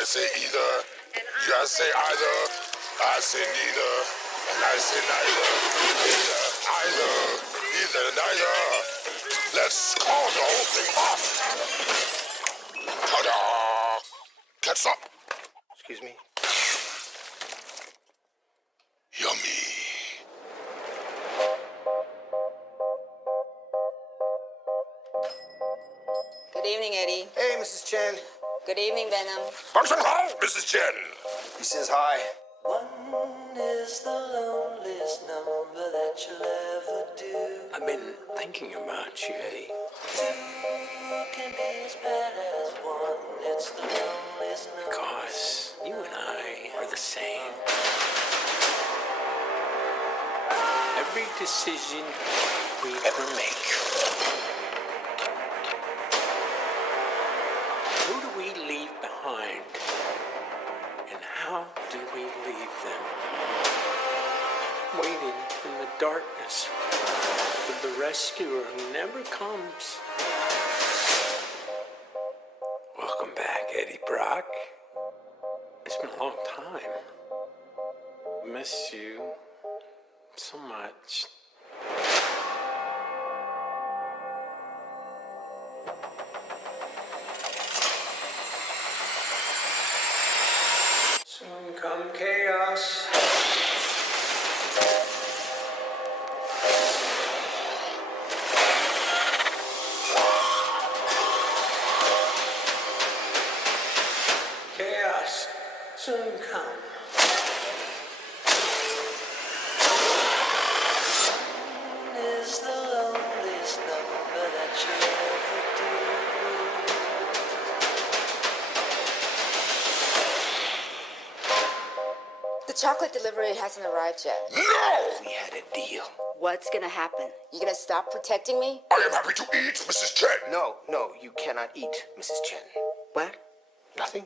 I say either. You guys say either. I say neither. And I say neither. Neither. Either. Neither. Neither. Let's call the whole thing off. Ta-da! Catch up. Excuse me? Yummy. Good evening, Eddie. Hey, Mrs. Chen. Good evening, Venom. Function hall, Mrs. Chen. He says hi. One is the loneliest number that you'll ever do. I've been thinking about you, Eddie. Two can be as bad as one. It's the loneliest number. Because you and I are the same. Every decision we ever make, who do we leave behind? And how do we leave them? Waiting in the darkness for the rescuer who never comes. Welcome back, Eddie Brock. It's been a long time. Miss you so much. Soon come chaos. Chaos soon come. Is the loneliest number that you'll ever do. The chocolate delivery hasn't arrived yet. No! We had a deal. What's gonna happen? You gonna stop protecting me? I am happy to eat, Mrs. Chen. No, you cannot eat, Mrs. Chen. What? Nothing?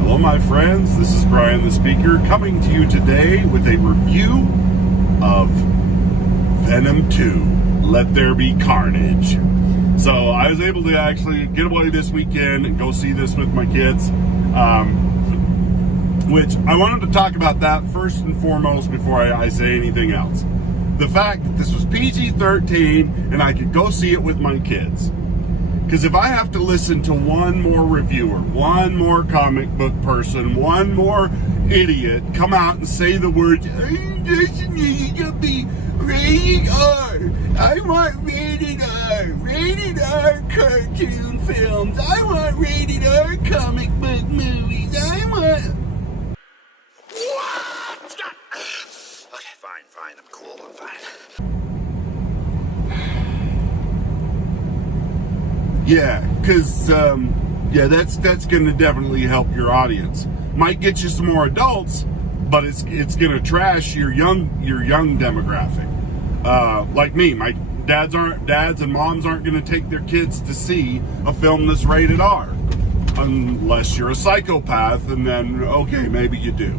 Hello, my friends. This is Brian the Speaker coming to you today with a review of Venom 2, Let There Be Carnage. So I was able to actually get away this weekend and go see this with my kids, which I wanted to talk about that first and foremost before I say anything else. The fact that this was PG-13 and I could go see it with my kids. Because if I have to listen to one more reviewer, one more comic book person, one more idiot come out and say the words, this needs to be rated R. I want rated R cartoon films. I want rated R comic book movies. I want... Okay, fine. I'm cool. I'm fine. Yeah, because, that's going to definitely help your audience. Might get you some more adults, but it's going to trash your young demographic. Like me, my dads and moms aren't going to take their kids to see a film that's rated R. Unless you're a psychopath, and then, okay, maybe you do.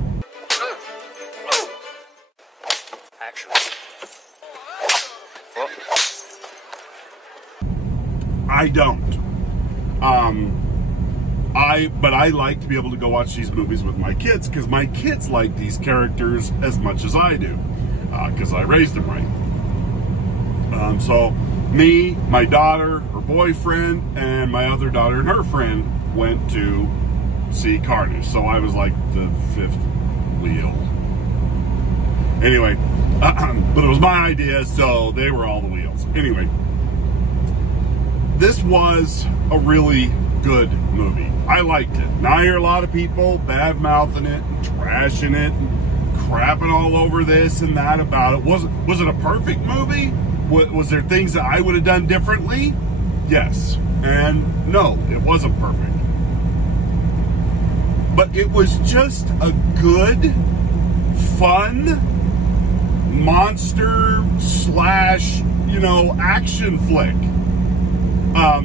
Actually. Well, I don't. But I like to be able to go watch these movies with my kids because my kids like these characters as much as I do, because I raised them right. So me, my daughter, her boyfriend, and my other daughter and her friend went to see Carnage. So I was like the fifth wheel. Anyway, but it was my idea, so they were all the wheels. Anyway, this was a really good movie. I liked it. Now I hear a lot of people bad-mouthing it and trashing it and crapping all over this and that about it. Was it a perfect movie? Was there things that I would have done differently? Yes. And no, it wasn't perfect. But it was just a good, fun monster slash, action flick.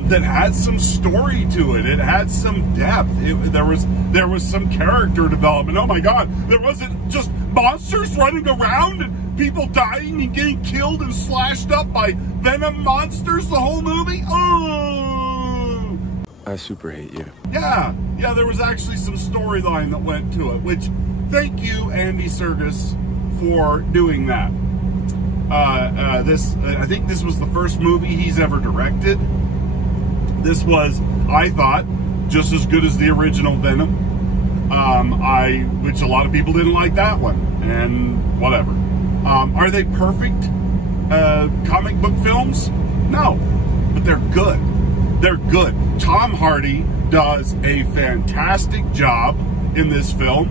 That had some story to it. It had some depth. There was some character development. Oh my God, there wasn't just monsters running around and people dying and getting killed and slashed up by Venom monsters the whole movie? Oh! I super hate you. Yeah, there was actually some storyline that went to it, which, thank you, Andy Serkis, for doing that. I think this was the first movie he's ever directed. This was, I thought, just as good as the original Venom. Which a lot of people didn't like that one, and whatever. Are they perfect comic book films? No, but they're good. They're good. Tom Hardy does a fantastic job in this film.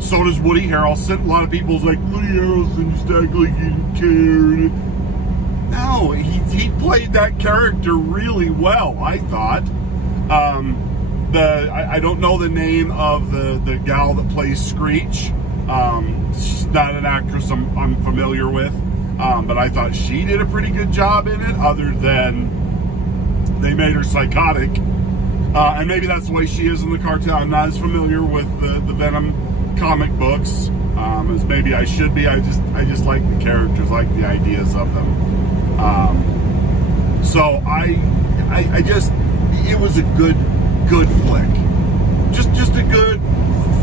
So does Woody Harrelson. A lot of people's like, Woody Harrelson just act like he didn't care. No, he played that character really well, I thought. I don't know the name of the gal that plays Screech. She's not an actress I'm familiar with. But I thought she did a pretty good job in it, other than they made her psychotic. And maybe that's the way she is in the cartoon. I'm not as familiar with the Venom comic books as maybe I should be. I just like the characters, like the ideas of them. So it was a good flick. Just a good,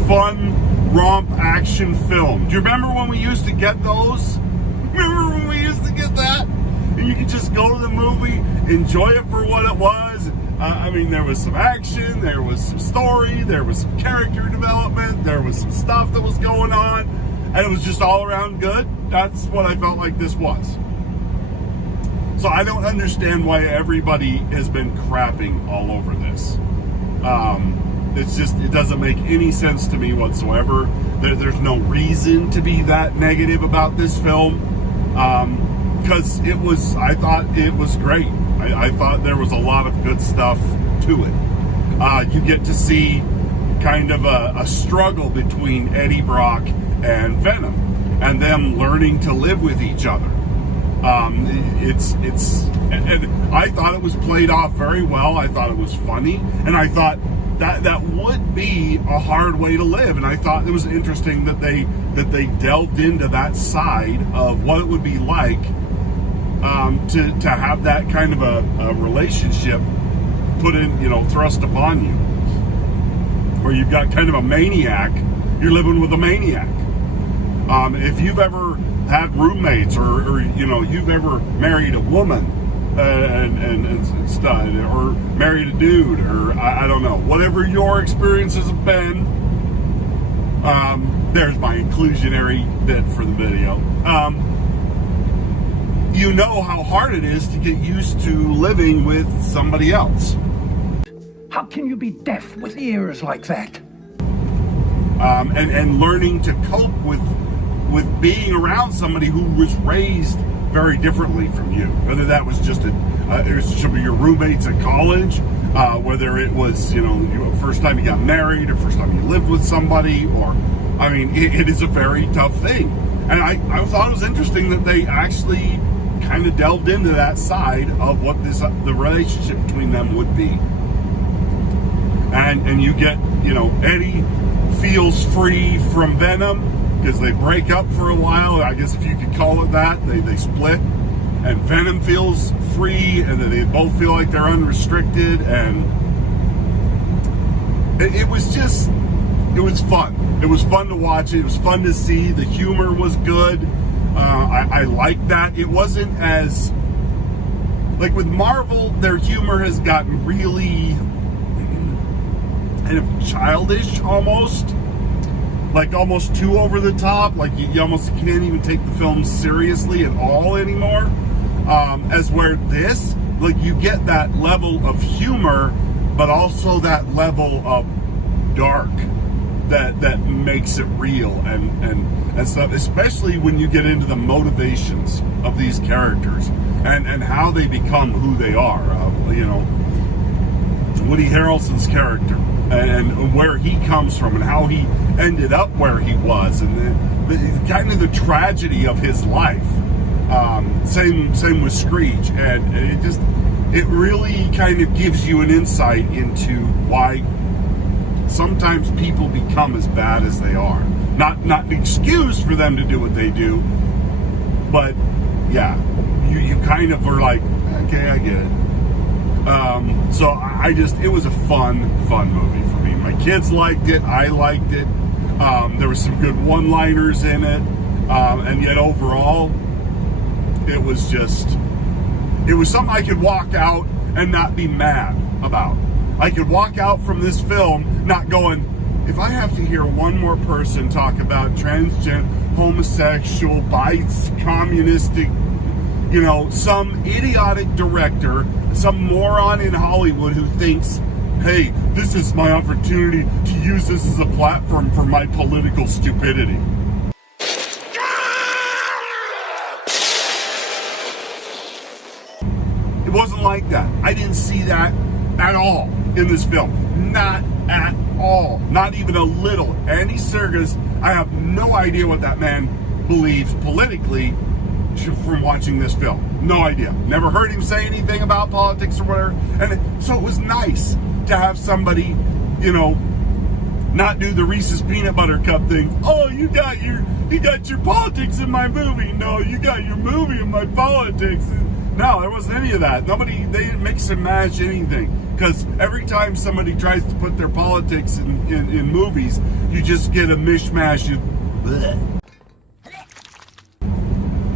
fun, romp action film. Do you remember when we used to get those? Remember when we used to get that? And you could just go to the movie, enjoy it for what it was. I mean, there was some action, there was some story, there was some character development, there was some stuff that was going on, and it was just all around good. That's what I felt like this was. So I don't understand why everybody has been crapping all over this. It doesn't make any sense to me whatsoever. There's no reason to be that negative about this film. Because I thought it was great. I thought there was a lot of good stuff to it. You get to see kind of a struggle between Eddie Brock and Venom, and them learning to live with each other. And I thought it was played off very well. I thought it was funny, and I thought that would be a hard way to live. And I thought it was interesting that they delved into that side of what it would be like to have that kind of a relationship put in, thrust upon you, where you've got kind of a maniac. You're living with a maniac. If you've ever had roommates, or you've ever married a woman and stuff, or married a dude, or I don't know, whatever your experiences have been. There's my inclusionary bit for the video. You know how hard it is to get used to living with somebody else. How can you be deaf with ears like that? And learning to cope with being around somebody who was raised very differently from you. Whether that was just it should be your roommates at college, whether it was first time you got married, or first time you lived with somebody, or it is a very tough thing. And I thought it was interesting that they actually kind of delved into that side of what the relationship between them would be. And you get, Eddie feels free from Venom because they break up for a while. I guess if you could call it that. They split, and Venom feels free, and then they both feel like they're unrestricted, and it was fun. It was fun to watch. It was fun to see. The humor was good. I liked that. It wasn't as, like with Marvel, their humor has gotten really kind of childish almost. Like almost too over the top. Like you almost can't even take the film seriously at all anymore. As where this, like you get that level of humor, but also that level of dark that makes it real and stuff, especially when you get into the motivations of these characters and how they become who they are. Woody Harrelson's character and where he comes from and how he ended up where he was, and the kind of the tragedy of his life. Same with Screech, and it really kind of gives you an insight into why sometimes people become as bad as they are. Not an excuse for them to do what they do, But yeah, you kind of were like, okay, I get it. So it was a fun movie for me. My kids liked it. I liked it. There was some good one-liners in it. And yet overall, it was something I could walk out and not be mad about. I could walk out from this film not going, if I have to hear one more person talk about transgender, homosexual, bites, communistic, some idiotic director, some moron in Hollywood who thinks, hey, this is my opportunity to use this as a platform for my political stupidity. It wasn't like that. I didn't see that at all in this film. Not at all. Not even a little. Andy Serkis, I have no idea what that man believes politically from watching this film. No idea. Never heard him say anything about politics or whatever. And so it was nice to have somebody, not do the Reese's peanut butter cup thing. Oh, you got your politics in my movie. No, you got your movie in my politics. No, there wasn't any of that. They didn't mix and match anything. Because every time somebody tries to put their politics in movies, you just get a mishmash of bleh.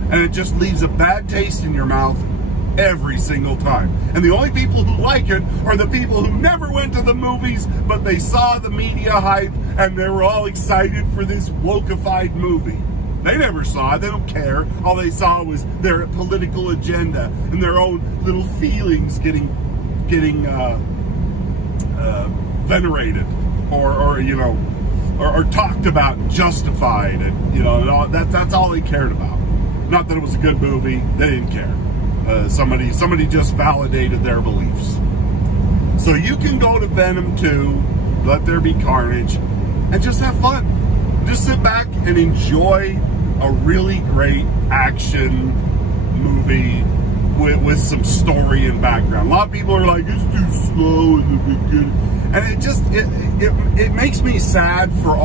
And it just leaves a bad taste in your mouth every single time. And the only people who like it are the people who never went to the movies, but they saw the media hype and they were all excited for this wokeified movie. They never saw it. They don't care. All they saw was their political agenda and their own little feelings getting venerated or talked about and justified, and that's all they cared about. Not that it was a good movie. They didn't care. Somebody just validated their beliefs. So you can go to Venom 2, Let There Be Carnage, and just have fun. Just sit back and enjoy a really great action movie with some story and background. A lot of people are like, it's too slow in the beginning. And it makes me sad for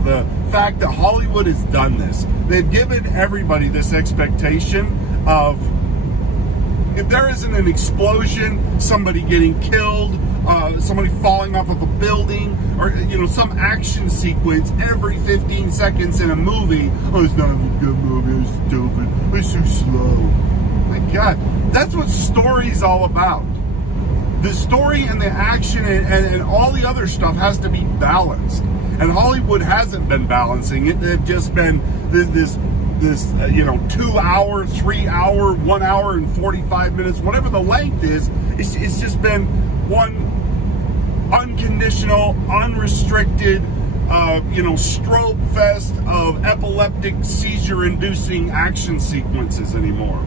the fact that Hollywood has done this. They've given everybody this expectation of, if there isn't an explosion, somebody getting killed, somebody falling off of a building, or some action sequence every 15 seconds in a movie, oh, it's not a good movie, it's stupid, it's too slow. My God, that's what story's all about. The story and the action and all the other stuff has to be balanced. And Hollywood hasn't been balancing it. They've just been this 2 hour, 3 hour, 1 hour and 45 minutes, whatever the length is, it's just been one unconditional, unrestricted, strobe fest of epileptic seizure-inducing action sequences anymore.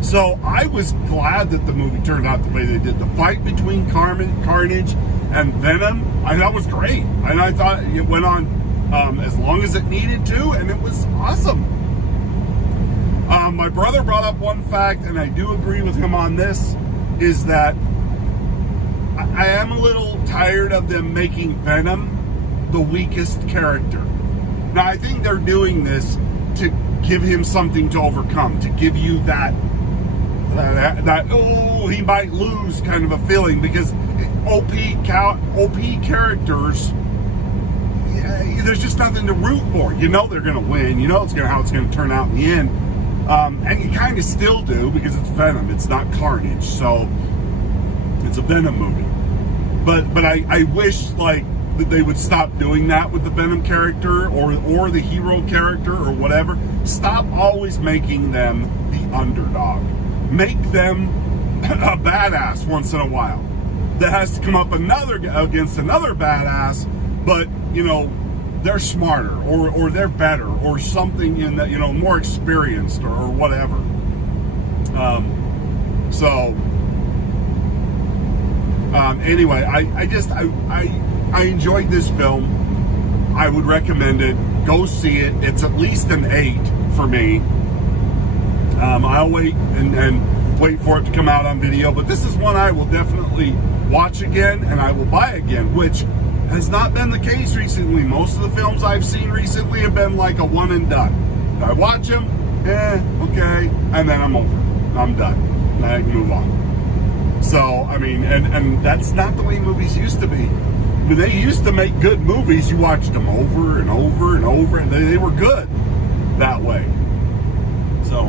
So I was glad that the movie turned out the way they did. The fight between Carnage and Venom, I thought was great. And I thought it went on as long as it needed to, and it was awesome. My brother brought up one fact, and I do agree with him on this, is that I am a little tired of them making Venom the weakest character. Now, I think they're doing this to give him something to overcome, to give you that he might lose kind of a feeling, because OP characters, there's just nothing to root for. They're going to win. How it's going to turn out in the end. And you kind of still do, because it's Venom. It's not Carnage. So it's a Venom movie. But I wish that they would stop doing that with the Venom character or the hero character or whatever. Stop always making them the underdog. Make them a badass once in a while that has to come up against another badass, but they're smarter or they're better or something in that, more experienced or whatever. Anyway, I enjoyed this film. I would recommend it. Go see it. It's at least an 8 for me. I'll wait and wait for it to come out on video, but this is one I will definitely watch again, and I will buy again, which has not been the case recently. Most of the films I've seen recently have been like a one and done. I watch them, okay, and then I'm over. I'm done. I can move on. So, I mean, and that's not the way movies used to be. When they used to make good movies, you watched them over and over and over, and they were good that way. So,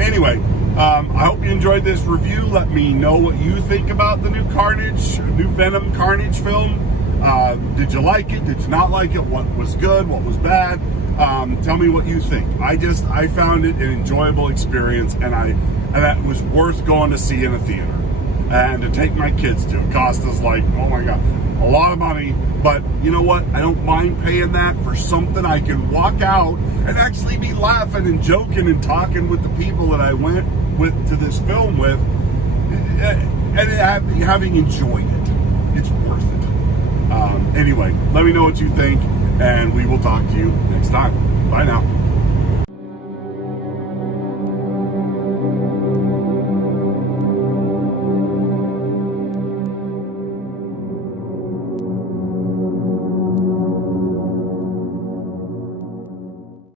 anyway, I hope you enjoyed this review. Let me know what you think about the new Venom Carnage film. Did you like it? Did you not like it? What was good? What was bad? Tell me what you think. I found it an enjoyable experience, and that was worth going to see in a theater. And to take my kids to. It cost us like, oh my God, a lot of money. But you know what? I don't mind paying that for something I can walk out and actually be laughing and joking and talking with the people that I went with to this film with, and having enjoyed it. It's worth it. Anyway, let me know what you think, and we will talk to you next time. Bye now.